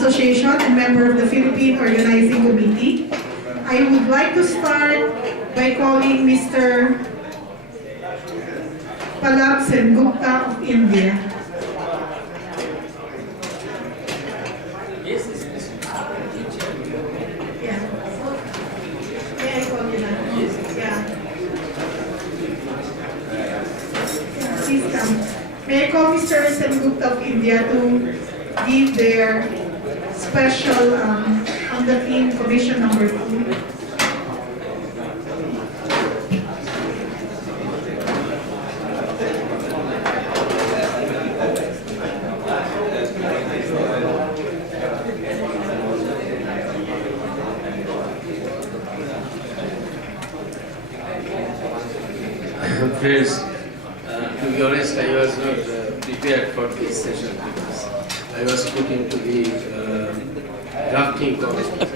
Association and member of the Philippine Organizing Committee. I would like to start by calling Mr. Palab Sengupta of India. Yeah. May I call you now? Yeah. Please come. May I call Mr. Sengupta of India to give their special on the theme commission number 2. Friends, to be honest, I was not prepared for this session because I was put into the drafting committee.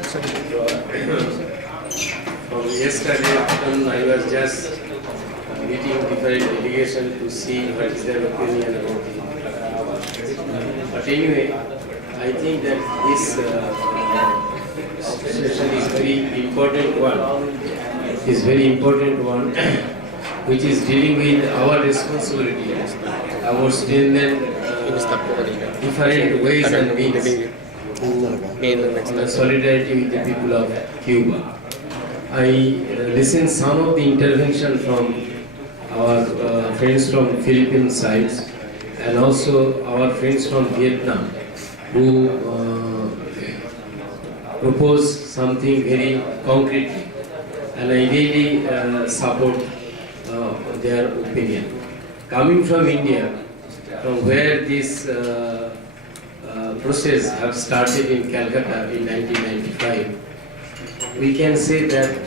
From yesterday afternoon, I was just meeting different delegations to see what is their opinion about it. But anyway, I think that this session is very important one. Is very important one. Which is dealing with our responsibility, our strengthen different ways and means to solidarity with the people of Cuba. I listened some of the intervention from our friends from Philippine sides and also our friends from Vietnam who proposed something very concretely, and I really support their opinion. Coming from India, from where this process have started in Calcutta in 1995, we can say that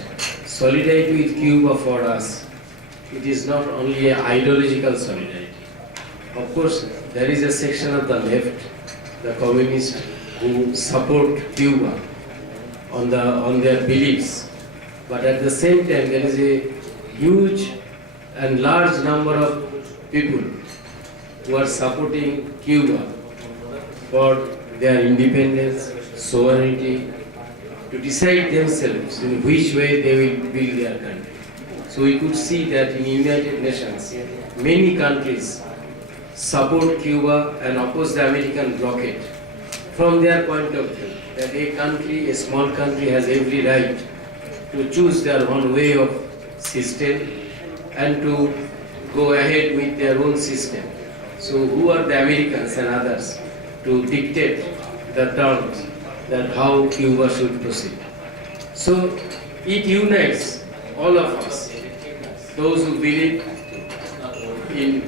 solidarity with Cuba for us, it is not only an ideological solidarity. Of course, there is a section of the left, the communists, who support Cuba on their beliefs, but at the same time there is a huge and large number of people who are supporting Cuba for their independence, sovereignty, to decide themselves in which way they will build their country. So we could see that in United Nations, many countries support Cuba and oppose the American blockade from their point of view, that a country, a small country, has every right to choose their own way of system and to go ahead with their own system. So who are the Americans and others to dictate the terms that how Cuba should proceed? So it unites all of us, those who believe in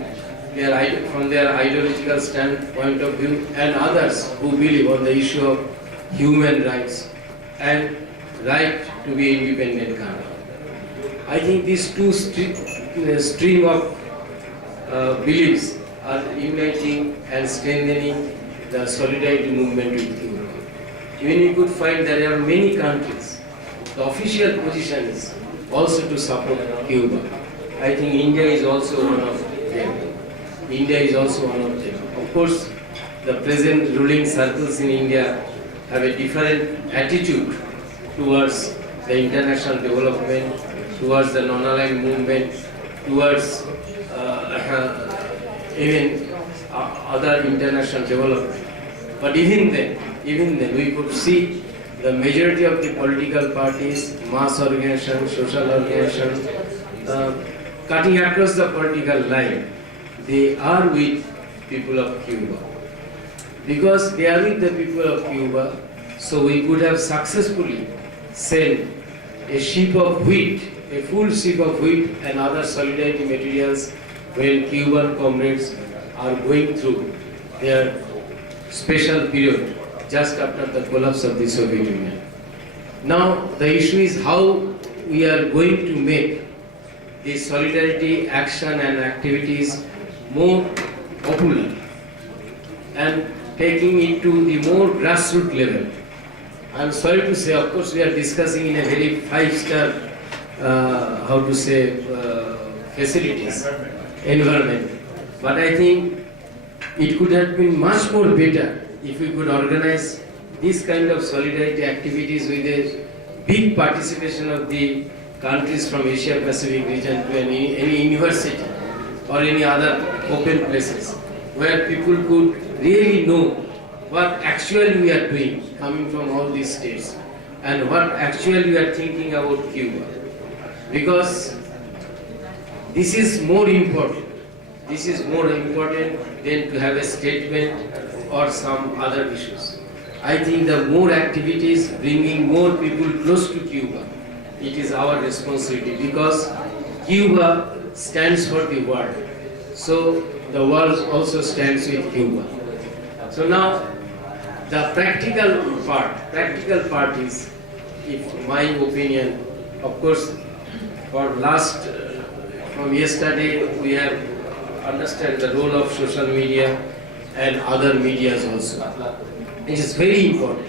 from their ideological standpoint of view and others who believe on the issue of human rights and right to be independent country. I think these two stream of beliefs are uniting and strengthening the solidarity movement with Cuba. Even you could find there are many countries, the official position is also to support Cuba. I think India is also one of them. India is also one of them. Of course, the present ruling circles in India have a different attitude towards the international development, towards the non-aligned movement, towards even other international development. But even then, we could see the majority of the political parties, mass organizations, social organizations, cutting across the political line, they are with people of Cuba. Because they are with the people of Cuba, so we could have successfully sent a ship of wheat, a full ship of wheat and other solidarity materials when Cuban comrades are going through their special period just after the collapse of the Soviet Union. Now the issue is how we are going to make the solidarity action and activities more popular and taking it to the more grassroots level. I'm sorry to say, of course, we are discussing in a very five-star, facilities, environment. But I think it could have been much more better if we could organize this kind of solidarity activities with a big participation of the countries from Asia Pacific region to any university or any other open places where people could really know what actually we are doing coming from all these states and what actually we are thinking about Cuba. Because this is more important. This is more important than to have a statement or some other issues. I think the more activities bringing more people close to Cuba, it is our responsibility because Cuba stands for the world. So the world also stands with Cuba. So now the practical part is, if my opinion, of course, from yesterday we have understand the role of social media and other medias also. It is very important.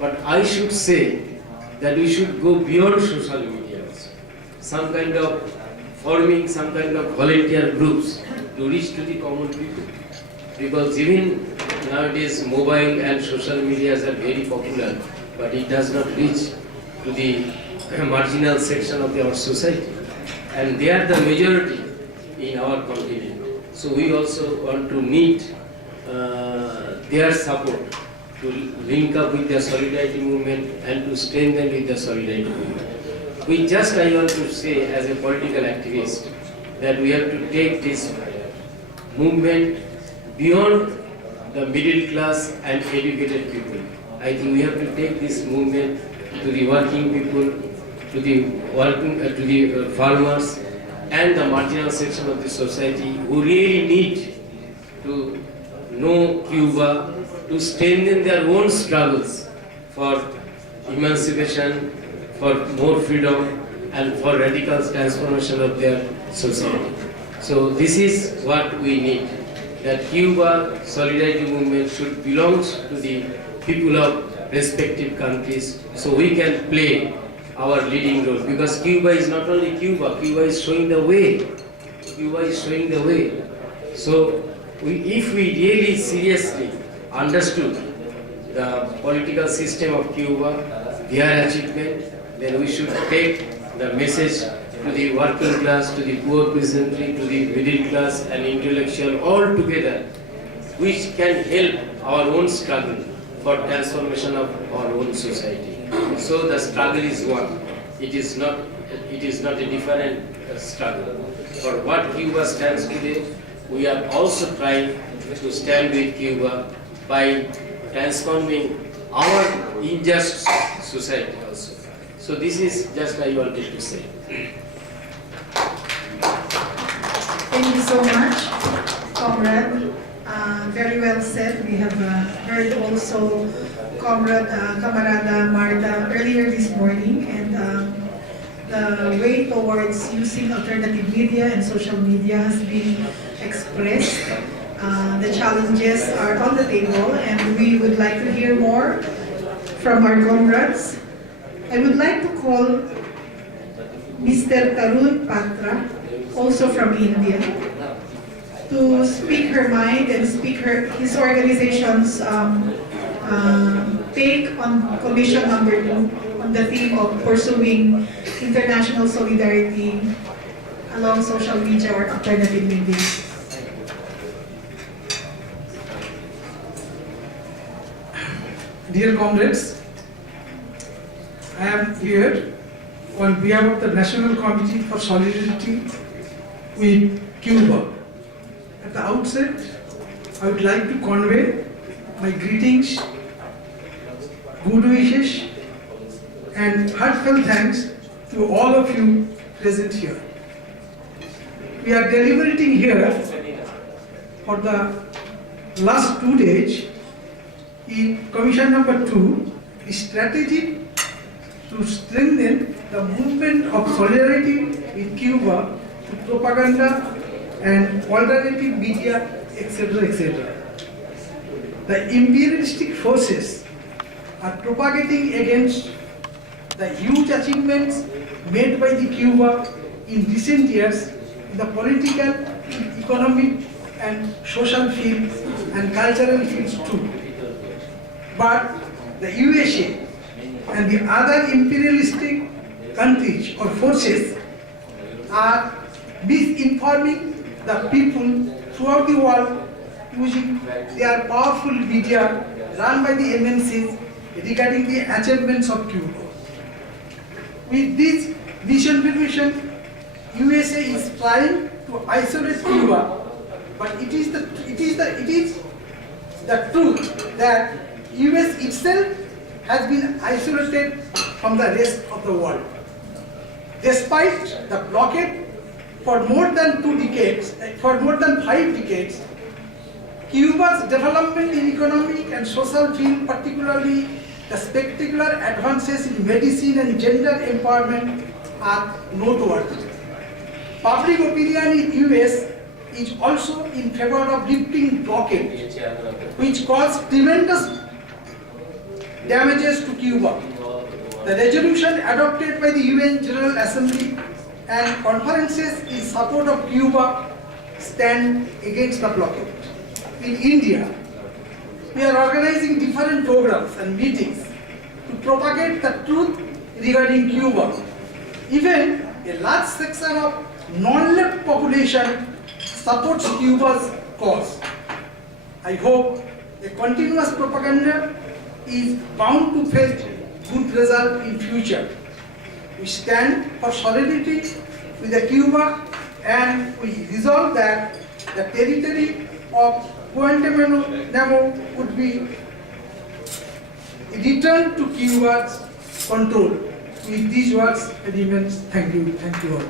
But I should say that we should go beyond social media also. Some kind of forming some kind of volunteer groups to reach to the common people. Because even nowadays mobile and social medias are very popular, but it does not reach to the marginal section of our society. And they are the majority in our continent. So we also want to need their support to link up with the solidarity movement and to strengthen with the solidarity movement. I want to say as a political activist that we have to take this movement beyond the middle class and educated people. I think we have to take this movement to the working people, to the farmers and the marginal section of the society who really need to know Cuba, to strengthen their own struggles for emancipation, for more freedom and for radical transformation of their society. So this is what we need, that Cuba Solidarity Movement should belong to the people of respective countries so we can play our leading role, because Cuba is not only Cuba is showing the way. So if we really seriously understood the political system of Cuba, their achievement, then we should take the message to the working class, to the poor peasantry, to the middle class and intellectual all together, which can help our own struggle for transformation of our own society. So the struggle is one. It is not a different struggle. For what Cuba stands today, we are also trying to stand with Cuba by transforming our unjust society also. So this is just I wanted to say. Thank you so much, Comrade. Very well said. We have heard also Camarada Marta earlier this morning, and the way towards using alternative media and social media has been expressed. The challenges are on the table, and we would like to hear more from our comrades. I would like to call Mr. Tarun Patra, also from India, to speak her mind and speak his organization's take on Commission number 2 on the theme of pursuing international solidarity along social media or alternative media. Dear comrades, I am here on behalf of the National Committee for Solidarity with Cuba. At the outset, I would like to convey my greetings, good wishes, and heartfelt thanks to all of you present here. We are deliberating here for the last 2 days in Commission number 2, a strategy to strengthen the movement of solidarity with Cuba through propaganda and alternative media, etc., etc. The imperialistic forces are propagating against the huge achievements made by the Cuba in recent years in the political, economic, and social fields and cultural fields too. But the USA and the other imperialistic countries or forces are misinforming the people throughout the world using their powerful media run by the MNCs regarding the achievements of Cuba. With this misinformation, USA is trying to isolate Cuba, but it is the truth that US itself has been isolated from the rest of the world. Despite the blockade for more than 2 decades, for more than 5 decades, Cuba's development in economic and social field, particularly the spectacular advances in medicine and gender empowerment, are noteworthy. Public opinion in US is also in favor of lifting blockade, which caused tremendous damages to Cuba. The resolution adopted by the UN General Assembly and conferences in support of Cuba stand against the blockade. In India, we are organizing different programs and meetings to propagate the truth regarding Cuba. Even a large section of non-left population supports Cuba's cause. I hope a continuous propaganda is bound to face good result in future. We stand for solidarity with the Cuba and we resolve that the territory of Guantanamo would be returned to Cuba's control. With these words, I remain. Thank you all.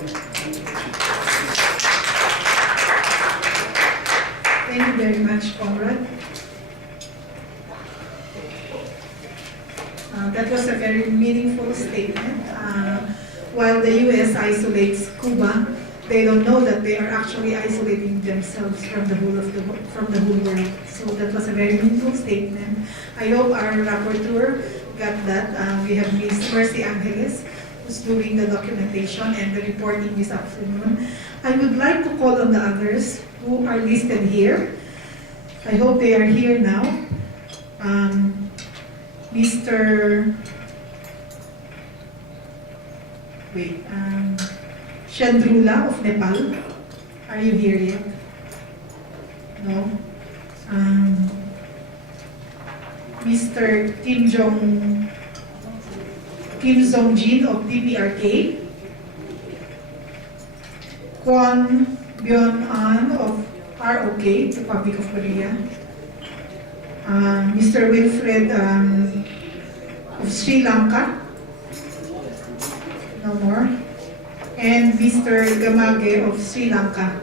Thank you very much, comrade. That was a very meaningful statement. While the US isolates Cuba, they don't know that they are actually isolating themselves from the whole world. So that was a very meaningful statement. I hope our rapporteur got that. We have Ms. Mercy Angeles, who's doing the documentation and the reporting this afternoon. I would like to call on the others who are listed here. I hope they are here now. Mr. Chandrula of Nepal. Are you here yet? No. Mr. Kim Jong-jin of DPRK. Kwon Byun-an of ROK, Republic of Korea. Mr. Wilfred of Sri Lanka. No more. And Mr. Gamage of Sri Lanka.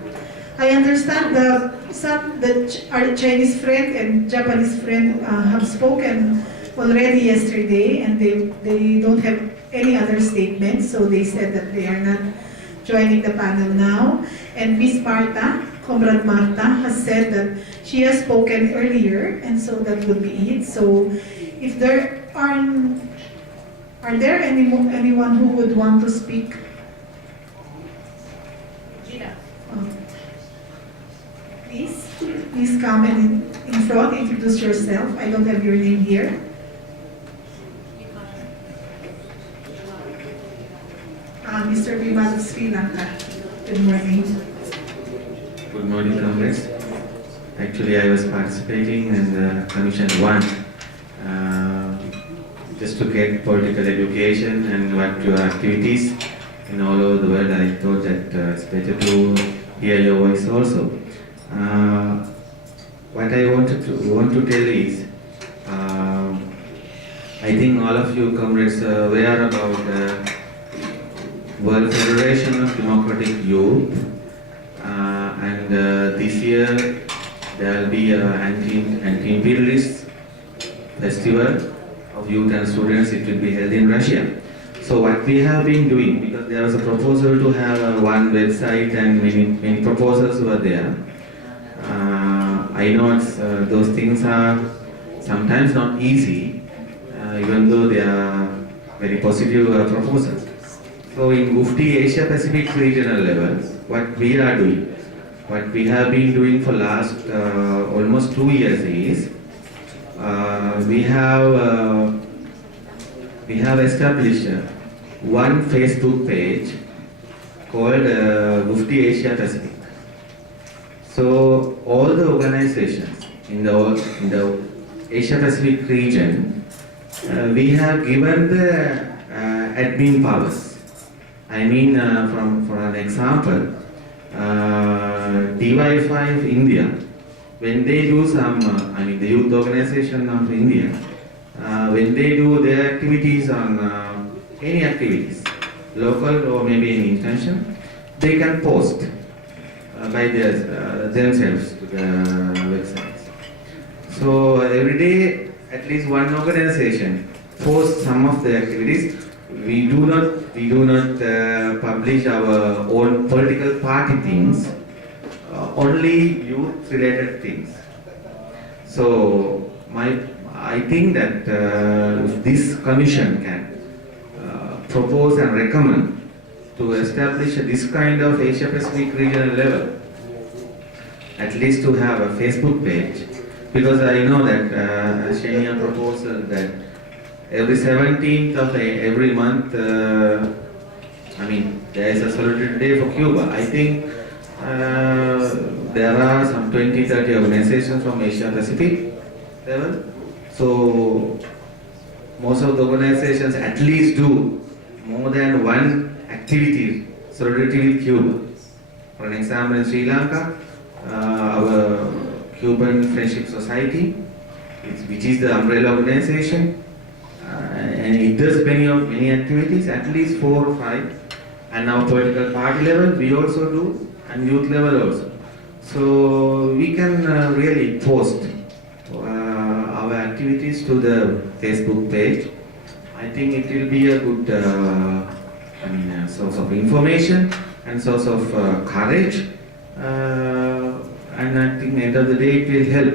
I understand our Chinese friend and Japanese friend have spoken already yesterday, and they don't have any other statements, so they said that they are not joining the panel now. And Miss Marta, Comrade Marta, has said that she has spoken earlier, and so that would be it. So if there are there anyone who would want to speak? Gina. Please come in front, introduce yourself. I don't have your name here. Mr. Vimal of Sri Lanka. Good morning. Good morning, comrades. Actually, I was participating in the Commission 1 just to get political education and what your activities in all over the world. I thought that it's better to hear your voice also. What I want to tell is, I think all of you comrades are aware about World Federation of Democratic Youth, and this year there will be an anti-imperialist festival of youth and students. It will be held in Russia. So what we have been doing, because there was a proposal to have one website and many proposals were there. I know those things are sometimes not easy, even though they are very positive proposals. So in Mufti Asia Pacific regional level, what we are doing, what we have been doing for last almost 2 years is, we have established one Facebook page called Mufti Asia Pacific. So all the organizations in the Asia Pacific region, we have given the admin powers. I mean, for an example, DY5 India, when they do some, the youth organization of India, when they do their activities on any activities, local or maybe any international, they can post by themselves to the websites. So every day, at least one organization posts some of the activities. We do not publish our own political party things, only youth-related things. So I think that this commission can propose and recommend to establish this kind of Asia Pacific regional level, at least to have a Facebook page, because I know that Shania proposed that every 17th of every month, there is a solidarity day for Cuba. I think there are some 20-30 organizations from Asia Pacific level. So most of the organizations at least do more than one activity solidarity with Cuba. For an example, in Sri Lanka, our Cuban Friendship Society, which is the umbrella organization, and it does many activities, at least 4 or 5. And now political party level, we also do, and youth level also. So we can really post our activities to the Facebook page. I think it will be a good source of information and source of courage. And I think at the end of the day it will help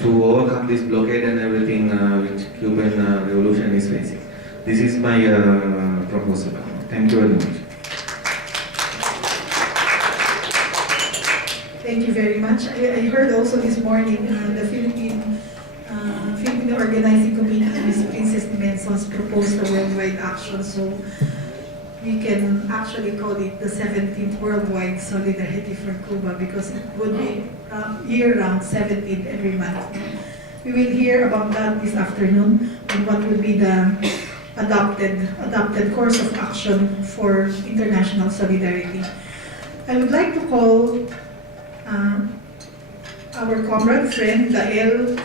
to overcome this blockade and everything which Cuban revolution is facing. This is my proposal. Thank you very much. Thank you very much. I heard also this morning the Philippine Organizing Committee, Ms. Princess Dimenson's proposed a worldwide action, so we can actually call it the 17th Worldwide Solidarity for Cuba, because it would be year-round, 17th every month. We will hear about that this afternoon, and what will be the adopted course of action for international solidarity. I would like to call our comrade friend, Dael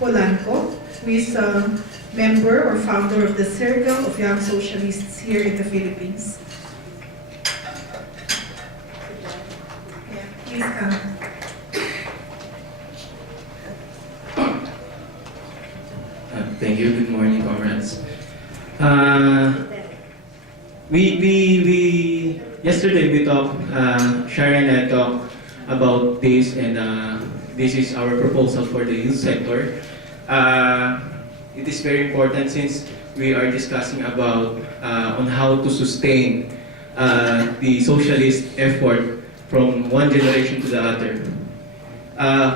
Polanco, who is a member or founder of the Circle of Young Socialists here in the Philippines. Yeah, please come. Thank you. Good morning, comrades. Yesterday we talked, Sharon and I talked about this, and this is our proposal for the youth sector. It is very important since we are discussing about on how to sustain the socialist effort from one generation to the other.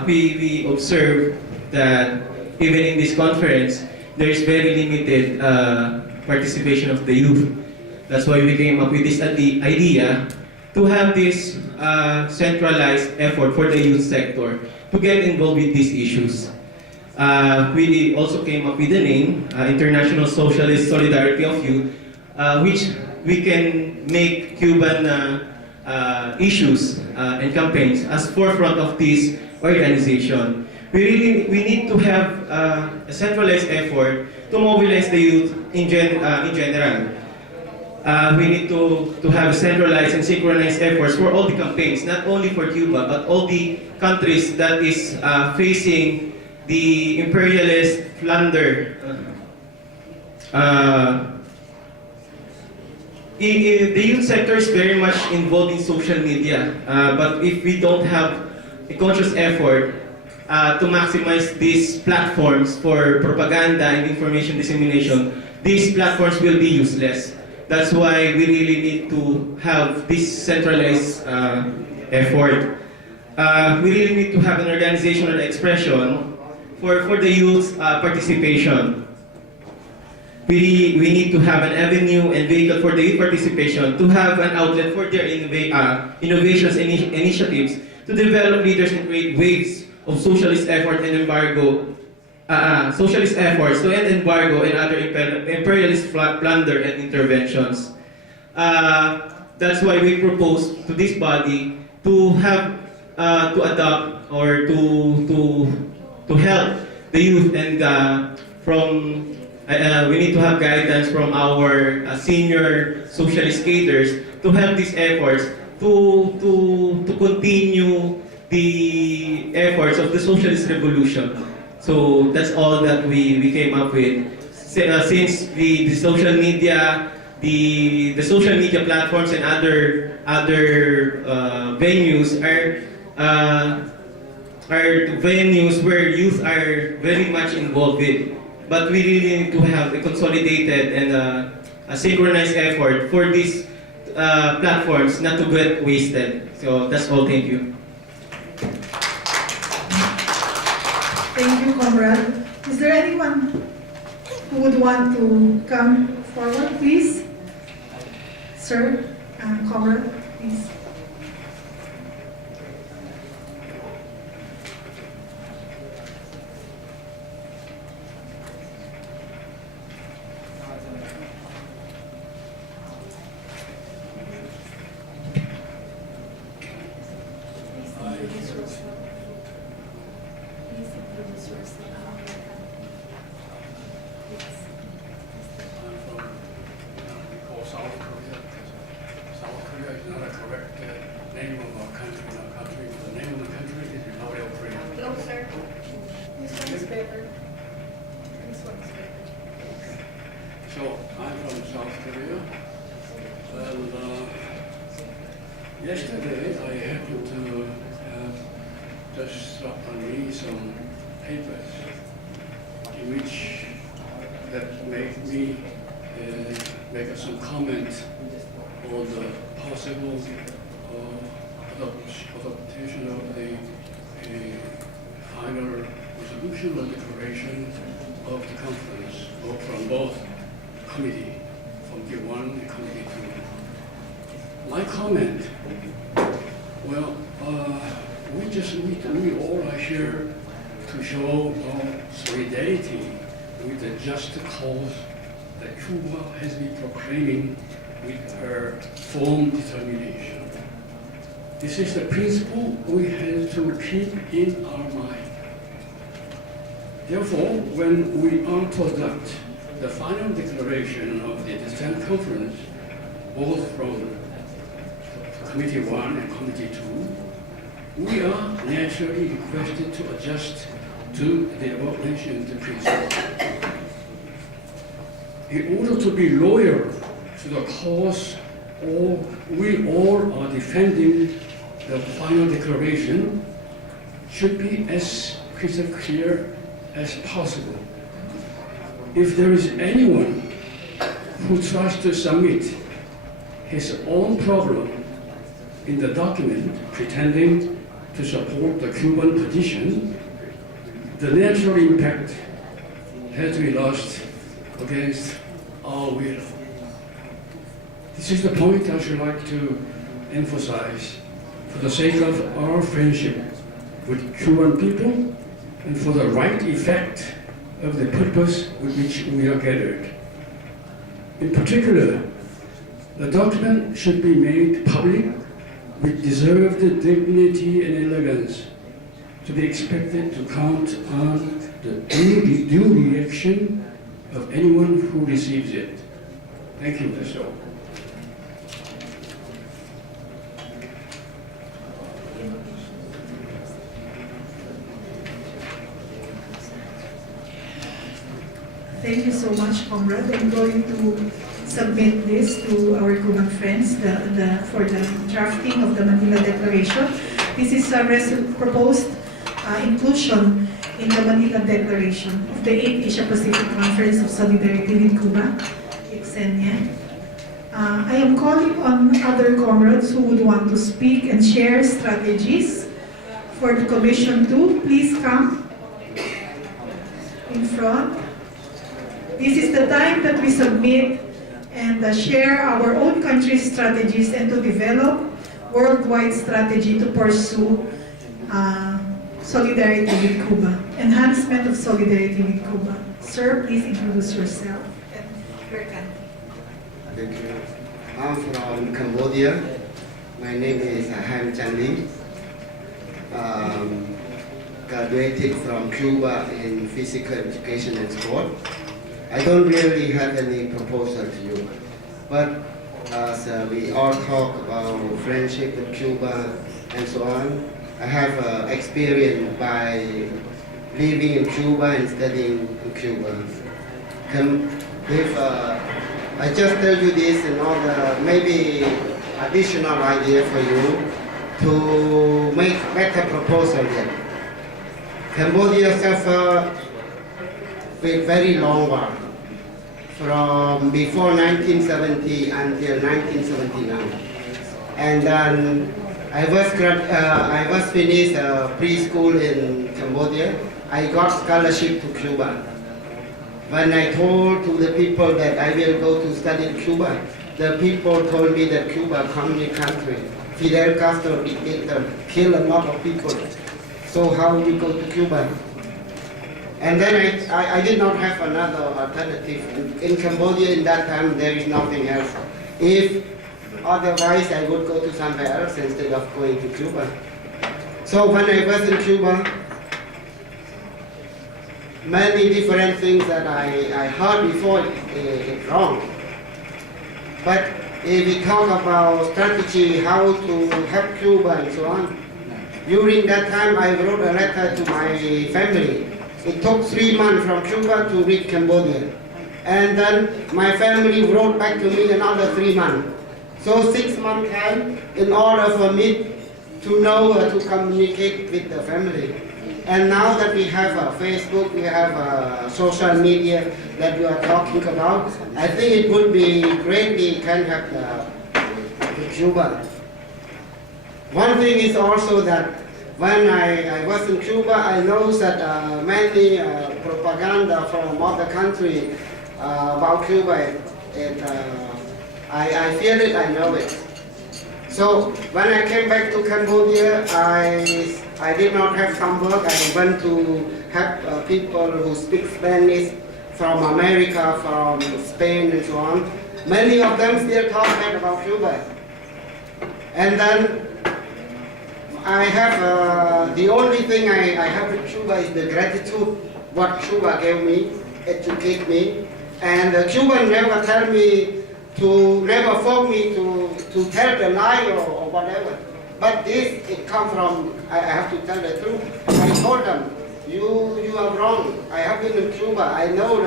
We observe that even in this conference, there is very limited participation of the youth. That's why we came up with this idea to have this centralized effort for the youth sector to get involved with these issues. We also came up with the name, International Socialist Solidarity of Youth, which we can make Cuban issues and campaigns as forefront of this organization. We need to have a centralized effort to mobilize the youth in general. We need to have centralized and synchronized efforts for all the campaigns, not only for Cuba, but all the countries that is facing the imperialist plunder. The youth sector is very much involved in social media, but if we don't have a conscious effort to maximize these platforms for propaganda and information dissemination, these platforms will be useless. That's why we really need to have this centralized effort. We really need to have an organizational expression for the youth participation. We need to have an avenue and vehicle for the youth participation, to have an outlet for their innovations and initiatives, to develop leaders and create waves of socialist effort and socialist efforts to end embargo and other imperialist plunder and interventions. That's why we propose to this body to have to adopt or to help the youth, and we need to have guidance from our senior socialist cadres to help these efforts to continue the efforts of the socialist revolution. So that's all that we came up with. Since the social media, the social media platforms and other venues are venues where youth are very much involved with. But we really need to have a consolidated and a synchronized effort for these platforms not to get wasted. So that's all. Thank you. Thank you, comrade. Is there anyone who would want to come forward, please? Sir, comrade, please. South Korea is not a correct name of our country. The name of the country is Republic of Korea. No, sir. This one is better. This one is better. So I'm from South Korea, and yesterday I happened to have just dropped on me some papers in which that made me make some comment on the possible adoption of the final resolution or declaration of the conference, from both committee, from Q1 and Committee 2. My comment, well, we all are here to show our solidarity with the just cause that Cuba has been proclaiming with her firm determination. This is the principle we have to keep in our mind. Therefore, when we are to adopt the final declaration of the Descent Conference, both from Committee 1 and Committee 2, we are naturally requested to adjust to the above-mentioned principle. In order to be loyal to the cause, we all are defending the final declaration should be as crystal clear as possible. If there is anyone who tries to submit his own problem in the document pretending to support the Cuban position, the natural impact has to be lost against our will. This is the point I should like to emphasize for the sake of our friendship with Cuban people and for the right effect of the purpose with which we are gathered. In particular, the document should be made public with deserved dignity and elegance, to be expected to count on the due reaction of anyone who receives it. Thank you, that's all. Thank you so much, comrade. I'm going to submit this to our Cuban friends for the drafting of the Manila Declaration. This is a proposed inclusion in the Manila Declaration of the 8th Asia-Pacific Conference of Solidarity with Cuba, APRCSC. I am calling on other comrades who would want to speak and share strategies for the Commission to please come. in front. This is the time that we submit and share our own country's strategies and to develop worldwide strategy to pursue solidarity with Cuba, enhancement of solidarity with Cuba. Sir, please introduce yourself and your country. Thank you. I'm from Cambodia. My name is Ham Chanli. Graduated from Cuba in physical education and sport. I don't really have any proposal to you, but as we all talk about friendship with Cuba and so on, I have experience by living in Cuba and studying in Cuba. If I just tell you this in order, maybe additional idea for you to make better proposal here. Cambodia suffered with very long war, from before 1970 until 1979. And then I was finished preschool in Cambodia. I got scholarship to Cuba. When I told to the people that I will go to study in Cuba, the people told me that Cuba, communist country, Fidel Castro dictator, killed a lot of people. So how we go to Cuba? And then I did not have another alternative. In Cambodia in that time there is nothing else. If otherwise I would go to somewhere else instead of going to Cuba. So when I was in Cuba, many different things that I heard before it's wrong. But if we talk about strategy, how to help Cuba and so on, during that time I wrote a letter to my family. It took 3 months from Cuba to reach Cambodia. And then my family wrote back to me another 3 months. So 6 months time in order for me to know to communicate with the family. And now that we have Facebook, we have social media that we are talking about, I think it would be greatly can help Cuba. One thing is also that when I was in Cuba, I know that many propaganda from other countries about Cuba, I feel it, I know it. So when I came back to Cambodia, I did not have some work. I went to help people who speak Spanish from America, from Spain and so on. Many of them still talk bad about Cuba. And then I have, the only thing I have with Cuba is the gratitude what Cuba gave me, educate me. And Cuba never tell me never force me to tell the lie or whatever. But this, it comes from, I have to tell the truth. I told them, you are wrong. I have been in Cuba. I know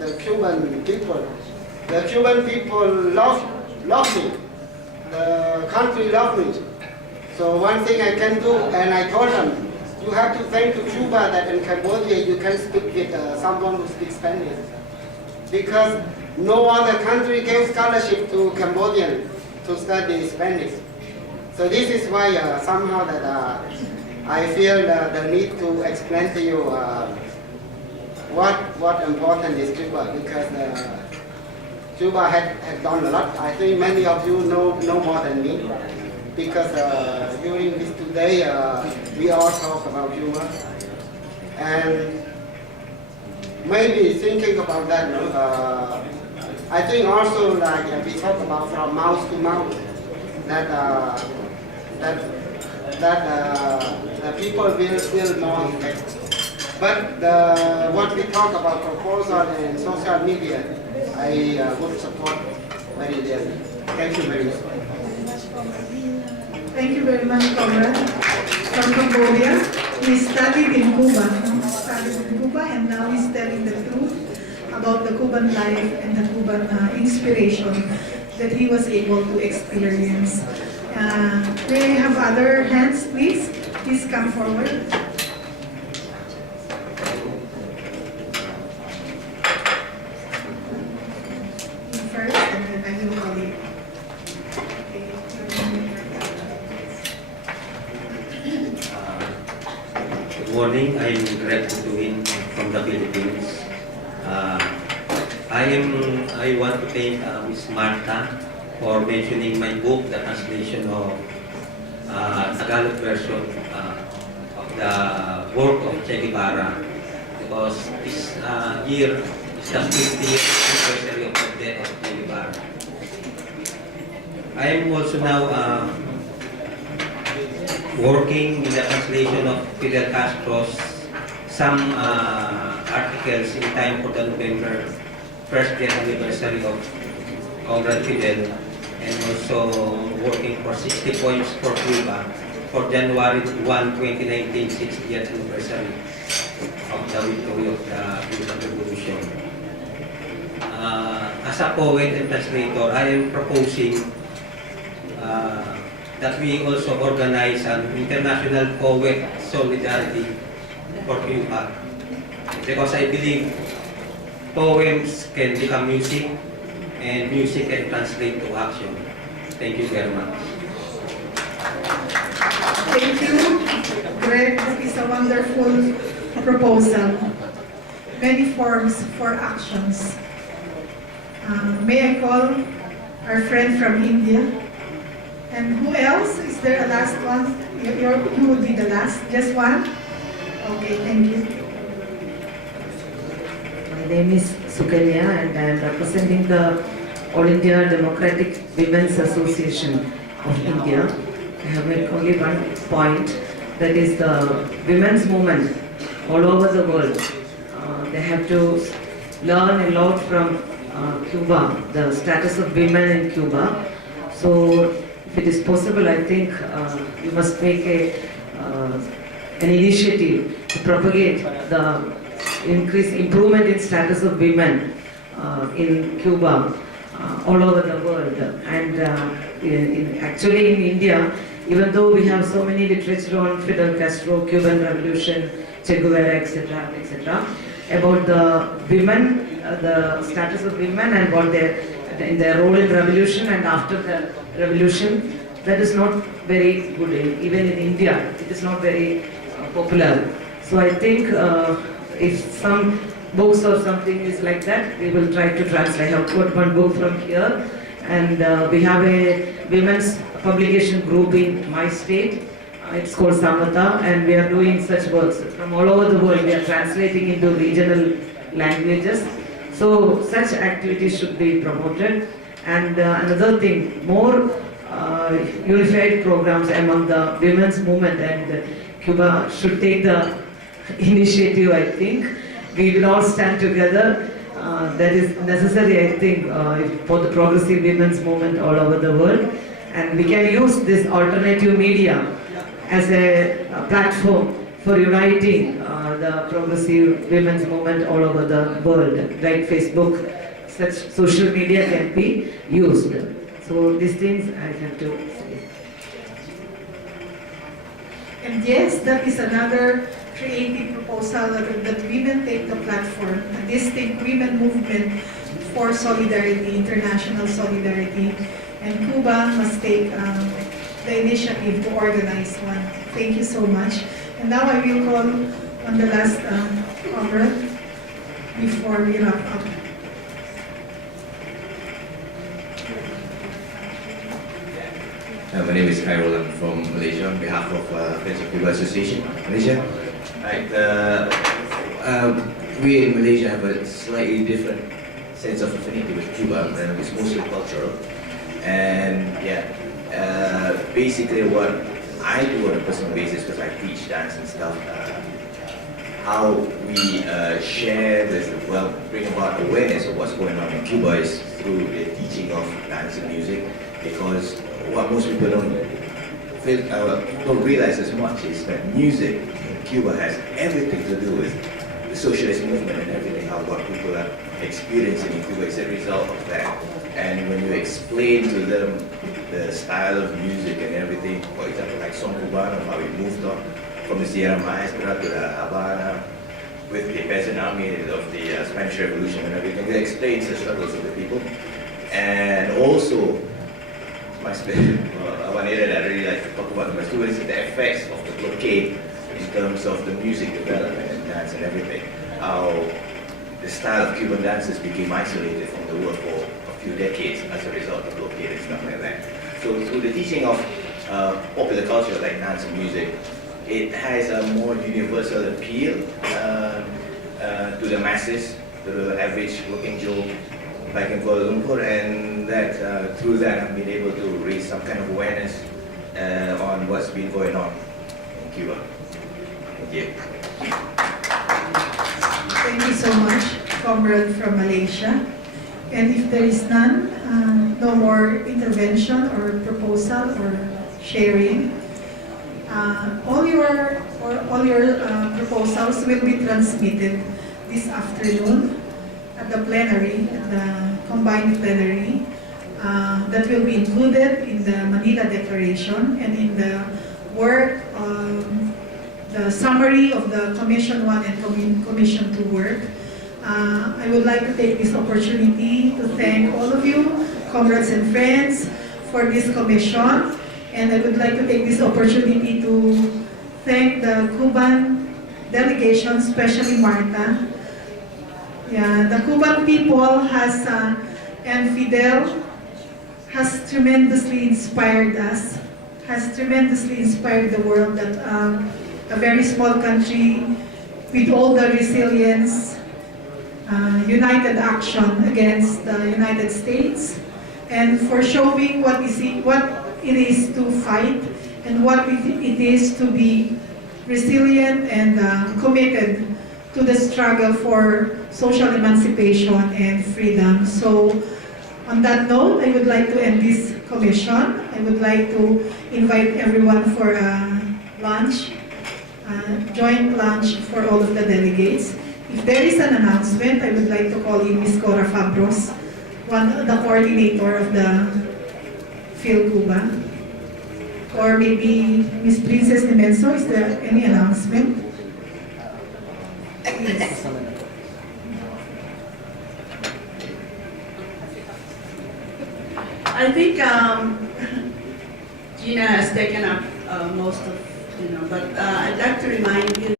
the Cuban people. The Cuban people love me. The country loves me. So one thing I can do, and I told them, you have to thank to Cuba that in Cambodia you can speak with someone who speaks Spanish. Because no other country gave scholarship to Cambodians to study Spanish. So this is why somehow that I feel the need to explain to you what important is Cuba, because Cuba had done a lot. I think many of you know more than me, because during this today we all talk about Cuba, and maybe thinking about that. I think also like we talk about from mouth to mouth that the people will feel more effective. But what we talk about proposal and social media, I would support very dearly. Thank you very much. Thank you very much, comrade. From Cambodia, he studied in Cuba. And now he's telling the truth about the Cuban life and the Cuban inspiration that he was able to experience. May I have other hands, please? Please come forward. You first, and then I will call you. Good morning, I'm glad to be from from the Philippines. I want to thank Ms. Marta for mentioning my book, the translation of Tagalog version of the work of Che Guevara, because this year is the 50th anniversary of the death of Che Guevara. I am also now working in the translation of Fidel Castro's some articles in time for the November 1st death anniversary of Comrade Fidel, and also working for 60 points for Cuba for January 1, 2019, 60th anniversary of the victory of the Cuban Revolution. As a poet and translator, I am proposing that we also organize an international poet solidarity for Cuba, because I believe poems can become music and music can translate to action. Thank you very much. Thank you, Greg. That is a wonderful proposal. Many forms for actions. May I call our friend from India? And who else? Is there a last one? You would be the last. Just one? Okay, thank you. My name is Sukanya and I am representing the All India Democratic Women's Association of India. I have only one point, that is the women's movement all over the world. They have to learn a lot from Cuba, the status of women in Cuba. So if it is possible, I think you must make an initiative to propagate the improvement in status of women in Cuba all over the world. And actually in India, even though we have so many literature on Fidel Castro, Cuban Revolution, Che Guevara, etc., etc., about the women, the status of women and what their role in revolution and after the revolution, that is not very good. Even in India, it is not very popular. So I think if some books or something is like that, we will try to translate. I have got one book from here, and we have a women's publication group in my state. It's called Samata, and we are doing such works from all over the world. We are translating into regional languages. So such activities should be promoted. And another thing, more unified programs among the women's movement, and Cuba should take the initiative, I think. We will all stand together. That is necessary, I think, for the progressive women's movement all over the world. And we can use this alternative media as a platform for uniting the progressive women's movement all over the world. Like Facebook, such social media can be used. So these things I have to say. And yes, that is another creative proposal that women take the platform. A distinct women movement for solidarity, international solidarity. And Cuba must take the initiative to organize one. Thank you so much. And now I will call on the last comrade before we wrap up. My name is Khairul. I'm from Malaysia on behalf of Friends of Cuba Association, Malaysia. Right, we in Malaysia have a slightly different sense of affinity with Cuba, and it's mostly cultural. And yeah, basically what I do on a personal basis, because I teach dance and stuff, how we share this, well, bring about awareness of what's going on in Cuba is through the teaching of dance and music, because what most people don't realize as much is that music in Cuba has everything to do with the socialist movement and everything, how what people are experiencing in Cuba is a result of that. And when you explain to them the style of music and everything, for example, like Son Cubano, how it moved on from the Sierra Maestra to the Havana with the peasant army of the Spanish Revolution and everything, it explains the struggles of the people. And also, one area that I really like to talk about in my students is the effects of the blockade in terms of the music development and dance and everything. how the style of Cuban dances became isolated from the world for a few decades as a result of blockade and stuff like that. So through the teaching of popular culture like dance and music, it has a more universal appeal to the masses, to the average working Joe back in Kuala Lumpur, and that through that I've been able to raise some kind of awareness on what's been going on in Cuba. Thank you. Thank you so much, comrade from Malaysia. And if there is none, no more intervention or proposal or sharing, all your proposals will be transmitted this afternoon at the plenary, at the combined plenary, that will be included in the Manila Declaration and in the work, the summary of the Commission 1 and Commission 2 work. I would like to take this opportunity to thank all of you, comrades and friends, for this commission. And I would like to take this opportunity to thank the Cuban delegation, especially Marta. Yeah, the Cuban people and Fidel has tremendously inspired us, has tremendously inspired the world that a very small country with all the resilience, united action against the United States, and for showing what it is to fight and what it is to be resilient and committed to the struggle for social emancipation and freedom. So on that note, I would like to end this commission. I would like to invite everyone for a lunch, joint lunch for all of the delegates. If there is an announcement, I would like to call in Ms. Cora Fabros, the coordinator of the PhilCuba. Or maybe Ms. Princess Nemenso, is there any announcement? Yes. I think Gina has taken up most of, but I'd like to remind you